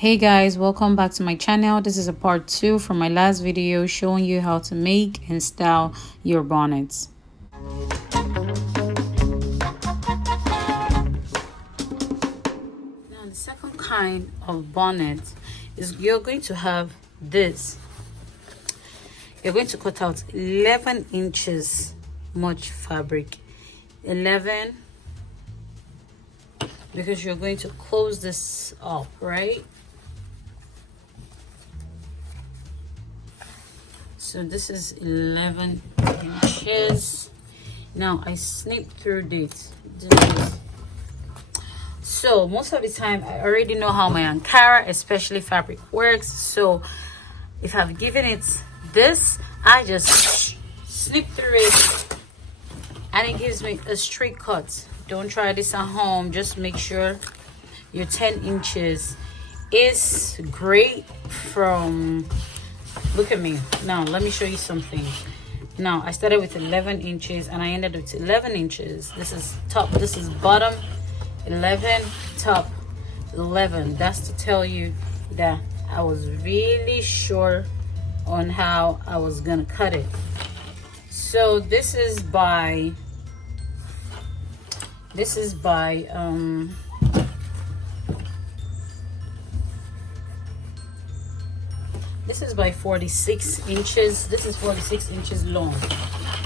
Hey guys, welcome back to my channel. This is a part 2 from my last video showing you how to make and style your bonnets. Now the second kind of bonnet is you're going to have this. You're going to cut out 11 inches much fabric. 11, because you're going to close this up, right? So this is 11 inches. Now I snip through this. So most of the time I already know how my Ankara, especially fabric, works. So if I've given it this, I just snip through it and it gives me a straight cut. Don't try this at home. Just make sure your 10 inches is great from... Look at me. Now let me show you something. Now I started with 11 inches and I ended with 11 inches. This is top, this is bottom 11, top 11. That's to tell you that I was really sure on how I was gonna cut it. So this is by 46 inches. This is 46 inches long.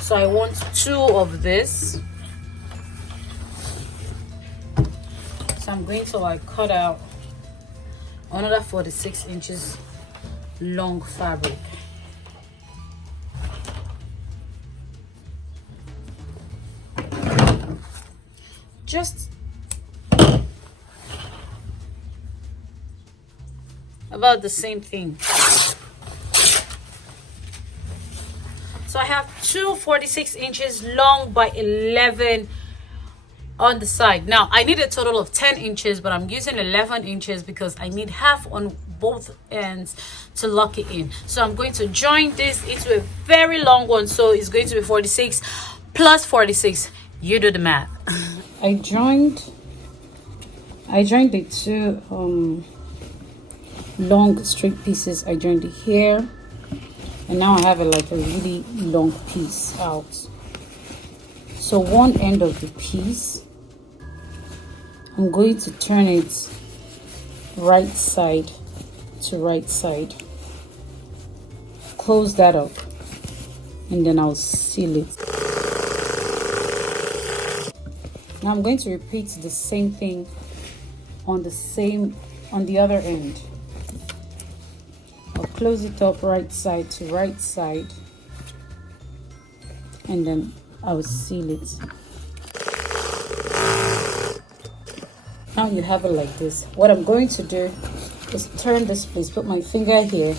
So I want 2 of this. So I'm going to like cut out another 46 inches long fabric. Just about the same thing. So I have 2 46 inches long by 11 on the side. Now I need a total of 10 inches, but I'm using 11 inches because I need half on both ends to lock it in. So I'm going to join this into a very long one. So it's going to be 46 plus 46. You do the math. I joined the 2 long straight pieces. I joined it here. And now I have like a really long piece out. So one end of the piece, I'm going to turn it right side to right side. Close that up. And then I'll seal it. Now I'm going to repeat the same thing on the other end. I'll close it up right side to right side, and then I'll seal it. Now you have it like this. What I'm going to do is turn this place, put my finger here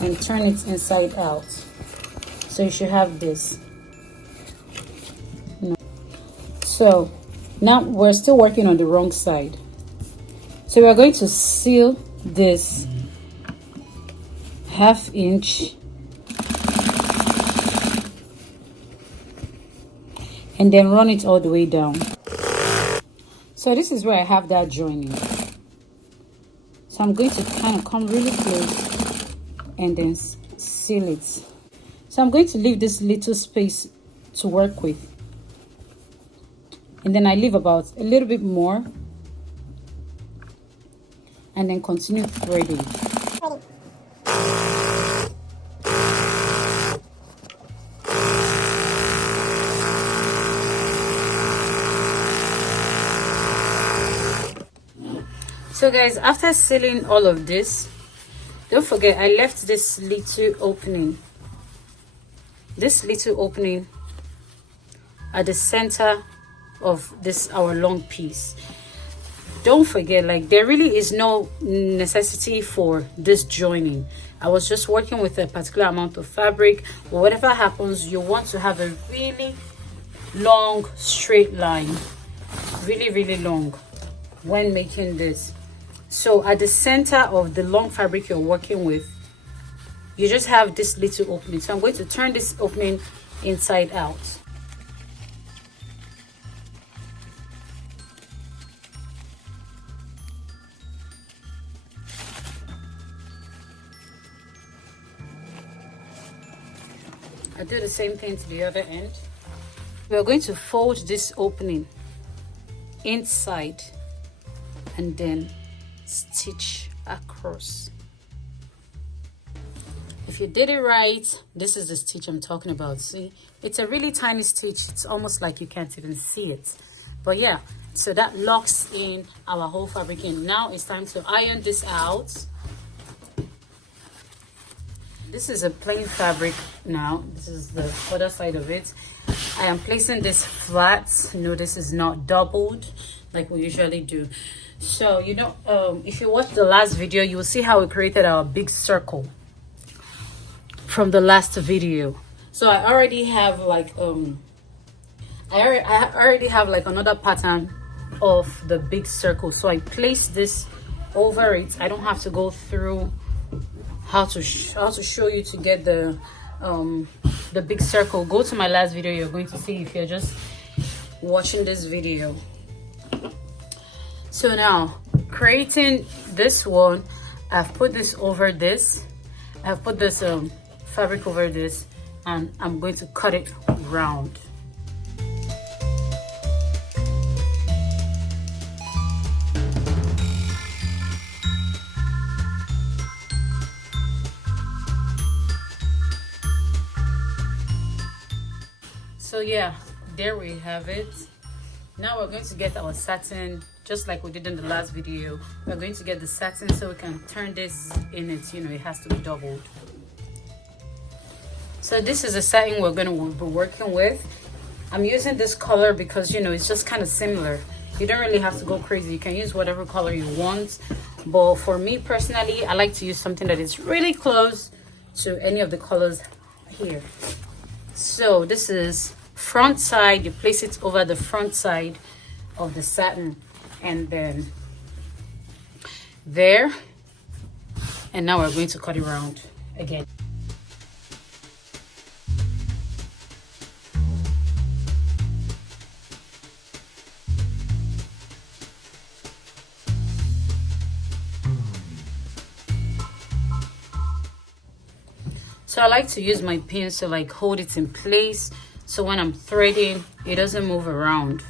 and turn it inside out. So you should have this. So now we're still working on the wrong side. So we're going to seal this 1/2 inch and then run it all the way down. So this is where I have that joining. So I'm going to kind of come really close and then seal it. So I'm going to leave this little space to work with, and then I leave about a little bit more and then continue threading. So guys, after sealing all of this, don't forget I left this little opening at the center of this our long piece. Don't forget, like, there really is no necessity for this joining. I was just working with a particular amount of fabric, but whatever happens, you want to have a really long straight line, really long, when making this. So at the center of the long fabric you're working with, you just have this little opening. So I'm going to turn this opening inside out. I do the same thing to the other end. We're going to fold this opening inside and then stitch across. If you did it right, this is the stitch I'm talking about. See, it's a really tiny stitch. It's almost like you can't even see it. But yeah, so that locks in our whole fabric in. Now it's time to iron this out. This is a plain fabric now. This is the other side of it. I am placing this flat. No, this is not doubled like we usually do. So, you know, if you watch the last video, you will see how we created our big circle from the last video. So I already have like I already have like another pattern of the big circle. So I place this over it. I don't have to go through how to show you to get the big circle. Go to my last video. You're going to see if you're just watching this video. So now creating this one, I've put this over this. I've put this fabric over this, and I'm going to cut it round. So yeah, there we have it. Now we're going to get our satin, just like we did in the last video. We're going to get the satin so we can turn this in it. You know, it has to be doubled. So this is the satin we're going to be working with. I'm using this color because, you know, it's just kind of similar. You don't really have to go crazy. You can use whatever color you want. But for me personally, I like to use something that is really close to any of the colors here. So this is front side. You place it over the front side of the satin, and then there. And now we're going to cut it round again. So I like to use my pins to like hold it in place, so when I'm threading, it doesn't move around.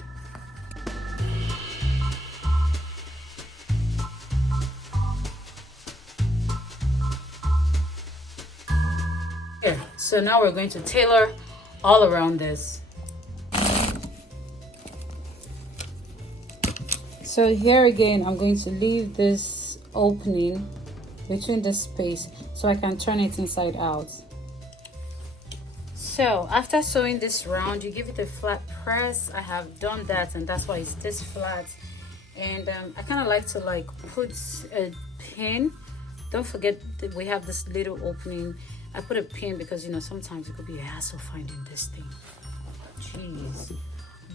Here, so now we're going to tailor all around this. So here again, I'm going to leave this opening between the space so I can turn it inside out. So after sewing this round, you give it a flat press. I have done that, and that's why it's this flat. And I kind of like to like put a pin. Don't forget that we have this little opening. I put a pin because, you know, sometimes it could be a hassle finding this thing. Jeez.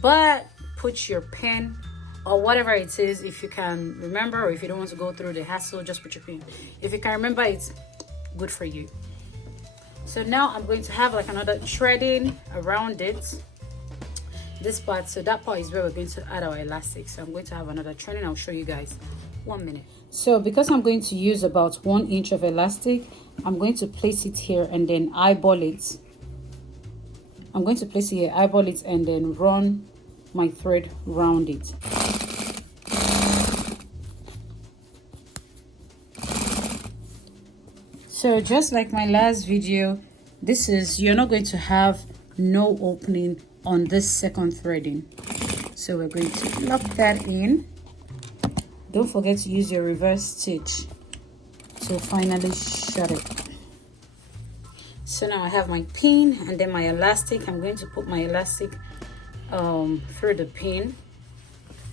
But put your pin or whatever it is, if you can remember, or if you don't want to go through the hassle, just put your pin. If you can remember, it's good for you. So now I'm going to have like another threading around it, this part. So that part is where we're going to add our elastic. So I'm going to have another threading. I'll show you guys 1 minute. So because I'm going to use about 1 inch of elastic, I'm going to place it here and then eyeball it. I'm going to place it here, eyeball it, and then run my thread round it. So just like my last video, this is, you're not going to have no opening on this second threading. So we're going to lock that in. Don't forget to use your reverse stitch to finally shut it. So now I have my pin and then my elastic. I'm going to put my elastic through the pin,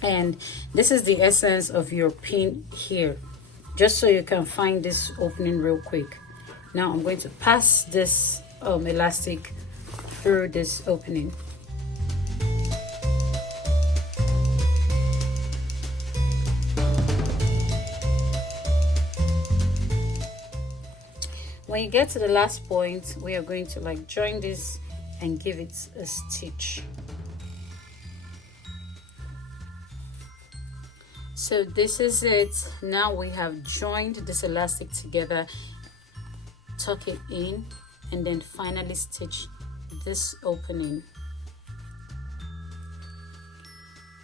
and this is the essence of your pin here, just so you can find this opening real quick. Now I'm going to pass this elastic through this opening. When you get to the last point, we are going to like join this and give it a stitch. So this is it. Now we have joined this elastic together, tuck it in, and then finally stitch this opening.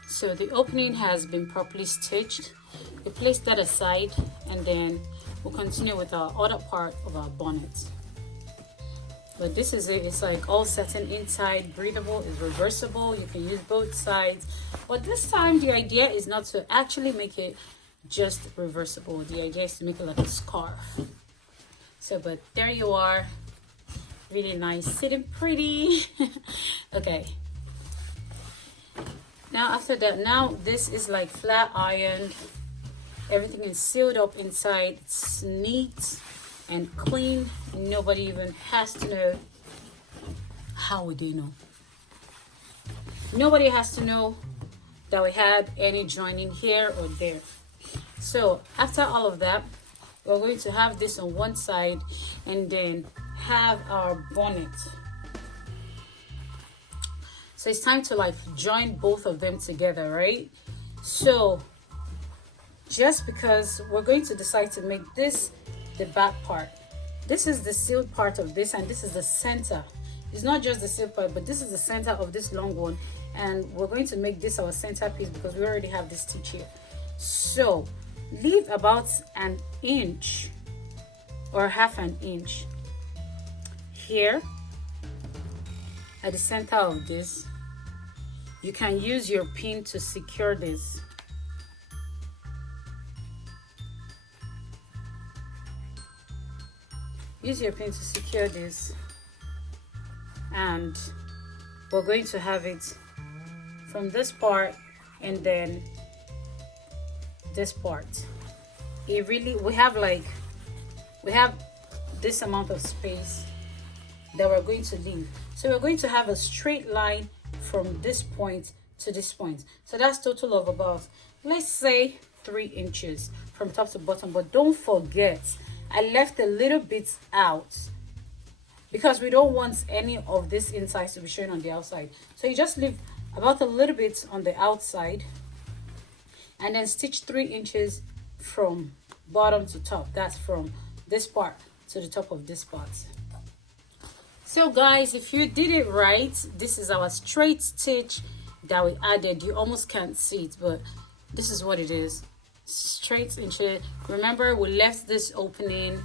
So the opening has been properly stitched. We place that aside, and then we'll continue with our other part of our bonnet. But this is it. It's like all satin inside, breathable, it's reversible. You can use both sides. But this time the idea is not to actually make it just reversible. The idea is to make it like a scarf. So, but there you are. Really nice, sitting pretty. Okay. Now after that, now this is like flat ironed. Everything is sealed up inside. It's neat and clean. Nobody even has to know. How would they know? Nobody has to know that we had any joining here or there. So after all of that, we're going to have this on one side and then have our bonnet. So it's time to like join both of them together, right? So just because we're going to decide to make this the back part, this is the sealed part of this, and this is the center. It's not just the sealed part, but this is the center of this long one, and we're going to make this our centerpiece because we already have this stitch here. So leave about an inch or half an inch here at the center of this. You can use your pin to secure this. Use your pin to secure this, and we're going to have it from this part and then this part. It really, we have this amount of space that we're going to leave. So we're going to have a straight line from this point to this point. So that's total of about, let's say, 3 inches from top to bottom. But don't forget, I left a little bit out because we don't want any of this inside to be showing on the outside. So you just leave about a little bit on the outside and then stitch 3 inches from bottom to top. That's from this part to the top of this part. So guys, if you did it right, this is our straight stitch that we added. You almost can't see it, but this is what it is. Straight stitch. Remember, we left this opening,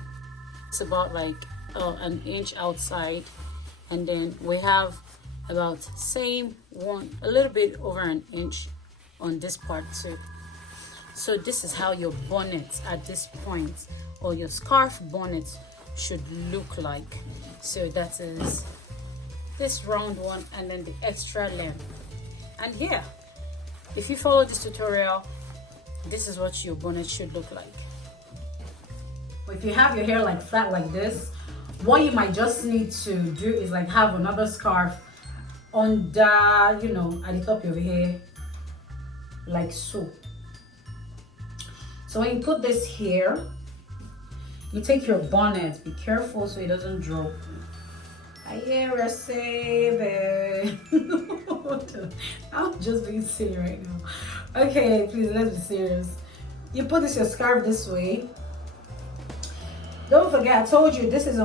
it's about like an inch outside, and then we have about same one, a little bit over an inch on this part too. So this is how your bonnet at this point, or your scarf bonnet, should look like. So that is this round one and then the extra length. And yeah, if you follow this tutorial, this is what your bonnet should look like. If you have your hair like flat like this, what you might just need to do is like have another scarf under, you know, at the top of your hair, like so. So when you put this here, you take your bonnet, be careful so it doesn't drop. I hear a baby. I'm just being silly right now. Okay, please, let's be serious. You put your scarf this way. Don't forget, I told you this is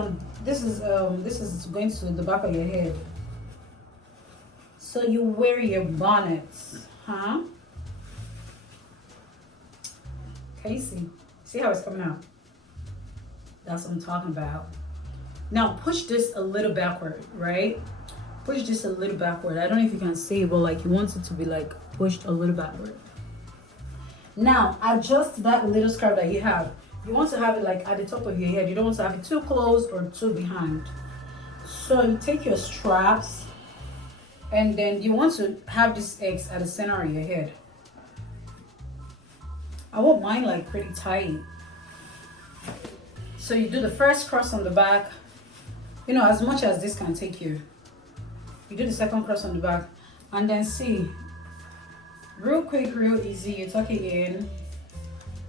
going to the back of your head. So you wear your bonnet, huh? Can you see? See how it's coming out? That's what I'm talking about. Now push this a little backward, right? Push this a little backward. I don't know if you can see, but like you want it to be like pushed a little backward. Now adjust that little scarf that you have. You want to have it like at the top of your head. You don't want to have it too close or too behind. So you take your straps, and then you want to have this X at the center of your head. I want mine like pretty tight. So you do the first cross on the back, you know, as much as this can take you. You do the second cross on the back, and then see, real quick, real easy, you tuck it in,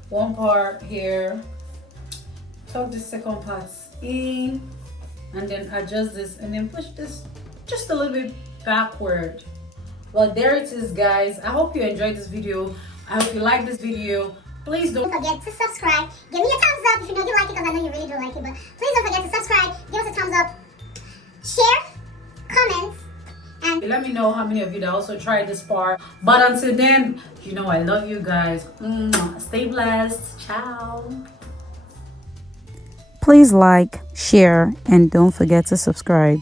one part here, tuck the second part in, and then adjust this, and then push this just a little bit backward. Well, there it is, guys. I hope you enjoyed this video. I hope you like this video. Please don't forget to subscribe. Give me a thumbs up if you know you like it, because I know you really do like it. But please don't forget to subscribe. Give us a thumbs up. Share, comment, Let me know how many of you that also tried this part. But until then, you know I love you guys. Stay blessed. Ciao. Please like, share, and don't forget to subscribe.